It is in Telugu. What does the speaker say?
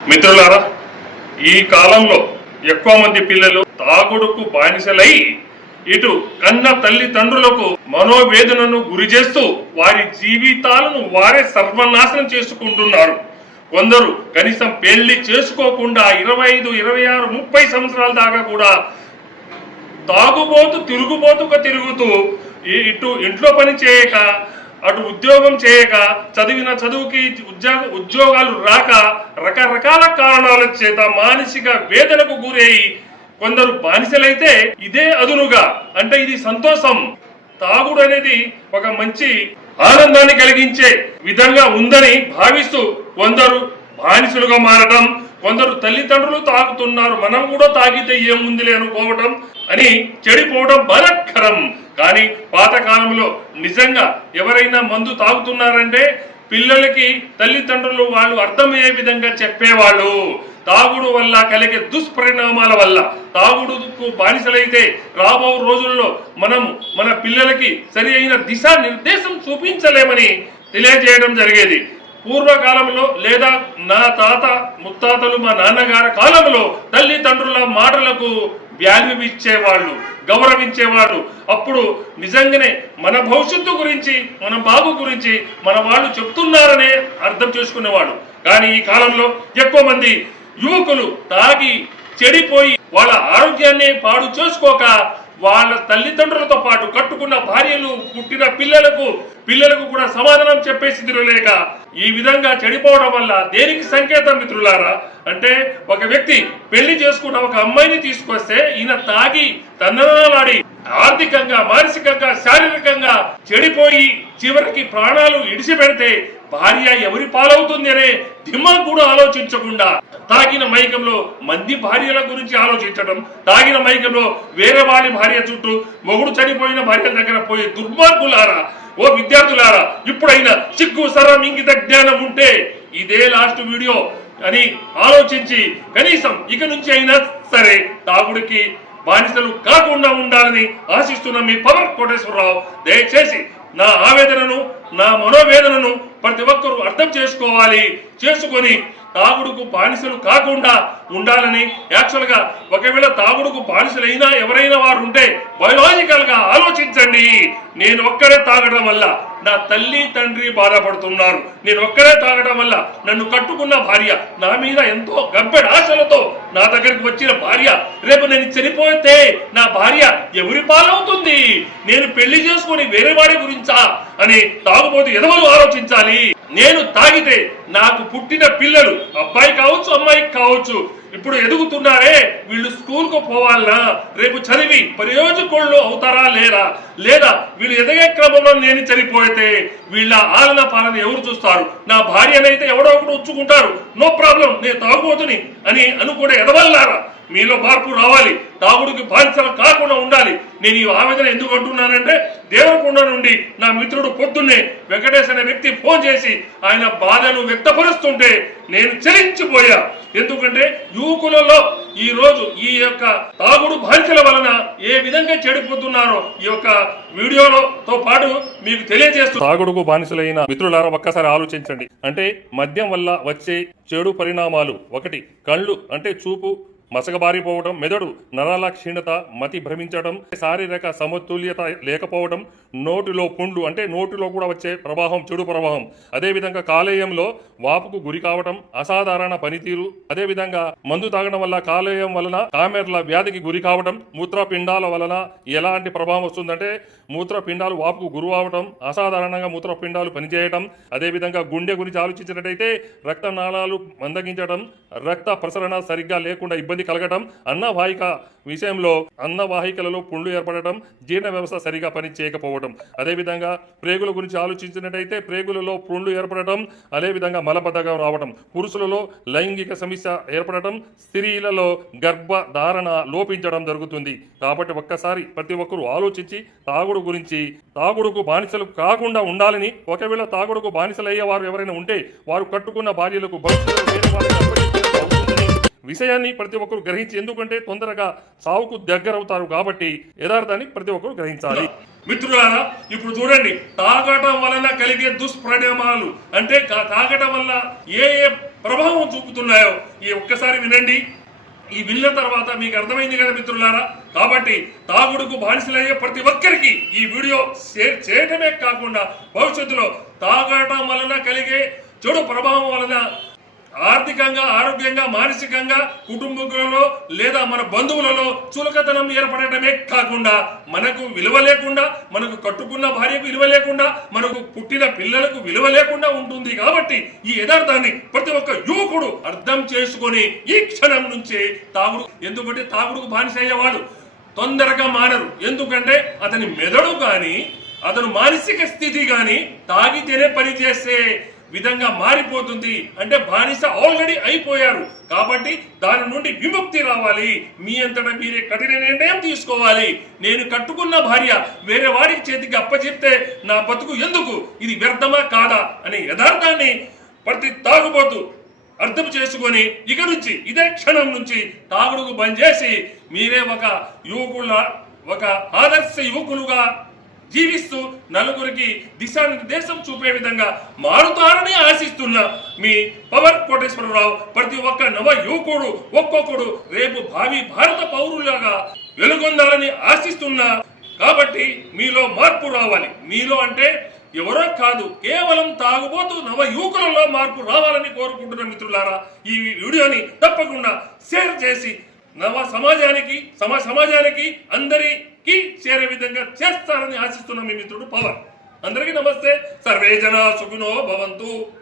మిత్రులారా ఈ కాలంలో ఎక్కువ మంది పిల్లలు తాగుడుకు బానిసలై ఇటు కన్న తల్లిదండ్రులకు మనోవేదనను గురి చేస్తూ వారి జీవితాలను వారే సర్వనాశనం చేసుకుంటున్నారు. కొందరు కనీసం పెళ్ళి చేసుకోకుండా ఇరవై ఐదు ఇరవై ఆరు ముప్పై సంవత్సరాల దాకా కూడా తాగుబోతు తిరుగుబోతుగా తిరుగుతూ ఇటు ఇంట్లో పని చేయక అటు ఉద్యోగం చేయక చదివిన చదువుకి ఉద్యోగ ఉద్యోగాలు రాక రకరకాల కారణాల చేత మానసిక వేదనకు గురై కొందరు బానిసలైతే ఇదే అదునుగా. అంటే ఇది సంతోషం. తాగుడు అనేది ఒక మంచి ఆనందాన్ని కలిగించే విధంగా ఉందని భావిస్తూ కొందరు బానిసలుగా మారటం కొందరు తల్లిదండ్రులు తాగుతున్నారు మనం కూడా తాగితే ఏముందిలే అనుకోవటం అని చెడిపోవడం బలక్కరం కానీ పాతకాలంలో నిజంగా ఎవరైనా మందు తాగుతున్నారంటే పిల్లలకి తల్లిదండ్రులు వాళ్ళు అర్థమయ్యే విధంగా చెప్పేవాళ్ళు. తాగుడు వల్ల కలిగే దుష్పరిణామాల వల్ల తాగుడుకు బానిసలైతే రాబో రోజుల్లో మనం మన పిల్లలకి సరి అయిన దిశా నిర్దేశం చూపించలేమని తెలియజేయడం జరిగేది. పూర్వకాలంలో లేదా నా తాత ముత్తాతలు మా నాన్నగారి కాలంలో తల్లిదండ్రుల మాటలకు వాల్యూ ఇచ్చేవాళ్ళు గౌరవించేవాళ్ళు. అప్పుడు నిజంగానే మన భవిష్యత్తు గురించి మన బాబు గురించి మన వాళ్ళు చెప్తున్నారనే అర్థం చేసుకునేవాడు కానీ ఈ కాలంలో ఎక్కువ మంది యువకులు తాగి చెడిపోయి వాళ్ళ ఆరోగ్యాన్ని పాడు చేసుకోక వాళ్ళ తల్లిదండ్రులతో పాటు కట్టుకున్న భార్యలు పుట్టిన పిల్లలకు పిల్లలకు కూడా సమాధానం చెప్పే స్థితిలో లేక ఈ విధంగా చెడిపోవడం వల్ల దేనికి సంకేతం మిత్రులారా? అంటే ఒక వ్యక్తి పెళ్ళి చేసుకున్న ఒక అమ్మాయిని తీసుకొస్తే ఈయన తాగి తందనాలాడి ఆర్థికంగా మానసికంగా శారీరకంగా చెడిపోయి చివరికి ప్రాణాలు ఇడిచిపెడితే భార్య ఎవరి పాలవుతుంది అనే దిమ్మ కూడా ఆలోచించకుండా తాగిన మైకంలో మంది భార్యల గురించి ఆలోచించడం తాగిన మైకంలో వేరే వాడి భార్య చుట్టూ మొగుడు చనిపోయిన భార్యల దగ్గర పోయే దుర్మార్గులారా? ఓ విద్యార్థులారా ఇప్పుడైనా సిగ్గు సరం ఇంగిత జ్ఞానం ఉంటే ఇదే లాస్ట్ వీడియో అని ఆలోచించి కనీసం ఇక నుంచి అయినా సరే తాగుడికి బానిసలు కాకుండా ఉండాలని ఆశిస్తున్న మీ పవన్ కోటేశ్వరరావు దయచేసి నా ఆవేదనను నా మనోవేదనను ప్రతి ఒక్కరూ అర్థం చేసుకోవాలి చేసుకొని తాగుడుకు బానిసలు కాకుండా ఉండాలని. యాక్చువల్గా ఒకవేళ తాగుడుకు బానిసలైనా ఎవరైనా వారు ఉంటే బయోలాజికల్గా ఆలోచించండి. నేను ఒక్కడే తాగడం వల్ల నా తల్లి తండ్రి బాధపడుతున్నారు. నేను ఒక్కడే తాగడం వల్ల నన్ను కట్టుకున్న భార్య నా మీద ఎంతో గబ్బెడ ఆశలతో నా దగ్గరికి వచ్చిన భార్య రేపు నేను చనిపోతే నా భార్య ఎవరి పాలవుతుంది? నేను పెళ్ళి చేసుకొని వేరే వాడి గురించా? అని తాగుబోతు ఎదవలు ఆలోచించాలి. నేను తాగితే నాకు పుట్టిన పిల్లలు అబ్బాయి కావచ్చు అమ్మాయి కావచ్చు ఇప్పుడు ఎదుగుతున్నారే వీళ్ళు స్కూల్కు పోవాలనా రేపు చదివి ప్రయోజకుళ్ళు అవుతారా లేరా? లేదా వీళ్ళు ఎదగే క్రమంలో నేను చనిపోతే వీళ్ళ ఆలన పాలన ఎవరు చూస్తారు? నా భార్యనైతే ఎవడో ఒకడు ఉంచుకుంటారు. నో ప్రాబ్లం నేను తాగుబోతుని అని అనుకునే ఎదవల్లారా? మీలో మార్పు రావాలి. తాగుడికి బానిసలు కాకుండా ఉండాలి. నేను ఈ ఆవేదన ఎందుకు అంటున్నానంటే దేవరకొండ నుండి నా మిత్రుడు పొద్దున్నే వెంకటేష్ అనే వ్యక్తి ఫోన్ చేసి ఆయన బాధను వ్యక్తపరుస్తుంటే నేను చలించిపోయా. ఎందుకంటే యువకులలో ఈ రోజు ఈ యొక్క తాగుడు బానిసల వలన ఏ విధంగా చెడిపోతున్నారో ఈ యొక్క వీడియోలో తో పాటు మీకు తెలియజేస్తూ తాగుడుకు బానిసలైన మిత్రులారా ఒక్కసారి ఆలోచించండి. అంటే మద్యం వల్ల వచ్చే చెడు పరిణామాలు ఒకటి కళ్ళు అంటే చూపు మసకబారిపోవడం మెదడు నరాల క్షీణత మతి భ్రమించడం శారీరక సమతుల్యత లేకపోవడం నోటిలో పుండ్లు అంటే నోటిలో కూడా వచ్చే ప్రవాహం చెడు ప్రవాహం. అదేవిధంగా కాలేయంలో వాపుకు గురి కావడం అసాధారణ పనితీరు. అదేవిధంగా మందు తాగడం వల్ల కాలేయం వలన కామెర్ల వ్యాధికి గురి కావడం మూత్రపిండాల వలన ఎలాంటి ప్రభావం వస్తుందంటే మూత్రపిండాలు వాపుకు గురి అవడం అసాధారణంగా మూత్రపిండాలు పనిచేయడం అదేవిధంగా గుండె గురించి ఆలోచించినట్టయితే రక్తనాళాలు మందగించడం రక్త ప్రసరణ సరిగ్గా లేకుండా ఇబ్బంది కలగడం అన్నవాహిక విషయంలో అన్నవాహికలలో పుండ్లు ఏర్పడటం జీర్ణ వ్యవస్థ సరిగా పని చేయకపోవడం అదేవిధంగా ప్రేగుల గురించి ఆలోచించినట్టయితే ప్రేగులలో పుండ్లు ఏర్పడటం అదేవిధంగా మలబద్ధకం రావడం పురుషులలో లైంగిక సమస్య ఏర్పడటం స్త్రీలలో గర్భధారణ లోపించడం జరుగుతుంది. కాబట్టి ఒక్కసారి ప్రతి ఒక్కరూ ఆలోచించి తాగుడు గురించి తాగుడుకు బానిసలు కాకుండా ఉండాలని ఒకవేళ తాగుడుకు బానిసలయ్యే వారు ఎవరైనా ఉంటే వారు కట్టుకున్న భార్యలకు భవిష్యత్తు విషయాన్ని ప్రతి ఒక్కరు గ్రహించి ఎందుకంటే తొందరగా సావుకు దగ్గరవుతారు కాబట్టి యథార్థాన్ని ప్రతి ఒక్కరు గ్రహించాలి. మిత్రులారా ఇప్పుడు చూడండి తాగటం వలన కలిగే దుష్పరిణామాలు అంటే తాగటం వల్ల ఏ ఏ ప్రభావం చూపుతున్నాయో ఈ ఒక్కసారి వినండి. ఈ విన్న తర్వాత మీకు అర్థమైంది కదా మిత్రులారా? కాబట్టి తాగుడుకు బానిసలయ్యే ప్రతి ఒక్కరికి ఈ వీడియో షేర్ చేయటమే కాకుండా భవిష్యత్తులో తాగటం వలన కలిగే చెడు ప్రభావం వలన ఆర్థికంగా ఆరోగ్యంగా మానసికంగా కుటుంబకులలో లేదా మన బంధువులలో చులకతనం ఏర్పడటమే కాకుండా మనకు విలువ లేకుండా మనకు కట్టుకున్న భార్యకు విలువ లేకుండా మనకు పుట్టిన పిల్లలకు విలువ లేకుండా ఉంటుంది కాబట్టి ఈ యథార్థాన్ని ప్రతి ఒక్క యువకుడు అర్థం చేసుకొని ఈ క్షణం నుంచే తాగుడు ఎందుకంటే తాగుడుకు బానిస అయ్యేవాడు తొందరగా మానరు. ఎందుకంటే అతని మెదడు కానీ అతను మానసిక స్థితి కానీ తాగితేనే పని విధంగా మారిపోతుంది అంటే బానిస ఆల్రెడీ అయిపోయారు. కాబట్టి దాని నుండి విముక్తి రావాలి. మీ అంతటా మీరే కఠిన నిర్ణయం తీసుకోవాలి. నేను కట్టుకున్న భార్య వేరే వాడికి చేతికి అప్పచెప్తే నా బతుకు ఎందుకు? ఇది వ్యర్థమా కాదా? అనే యథార్థాన్ని ప్రతి తాగుబోతు అర్థం చేసుకొని ఇక నుంచి ఇదే క్షణం నుంచి తాగుడుకు బంద్ చేసి మీరే ఒక యువకుల ఒక ఆదర్శ యువకులుగా జీవిస్తూ నలుగురికి దిశానిర్దేశం చూపే విధంగా మారుతారని ఆశిస్తున్న మీ పవర్ కోటేశ్వరరావు ప్రతి ఒక్క నవ యువకుడు ఒక్కొక్కడు రేపు భావి భారత పౌరులుగా వెలుగొందాలని ఆశిస్తున్నా. కాబట్టి మీలో మార్పు రావాలి. మీలో అంటే ఎవరో కాదు కేవలం తాగుబోతు నవ యువకులలో మార్పు రావాలని కోరుకుంటున్న మిత్రులారా ఈ వీడియోని తప్పకుండా షేర్ చేసి నవ సమాజానికి సమ సమాజానికి అందరి కి చేరే విధంగా చేస్తారని ఆశిస్తున్న మీ మిత్రుడు పవన్. అందరికీ నమస్తే. సర్వే జన సుఖినో భవంతు.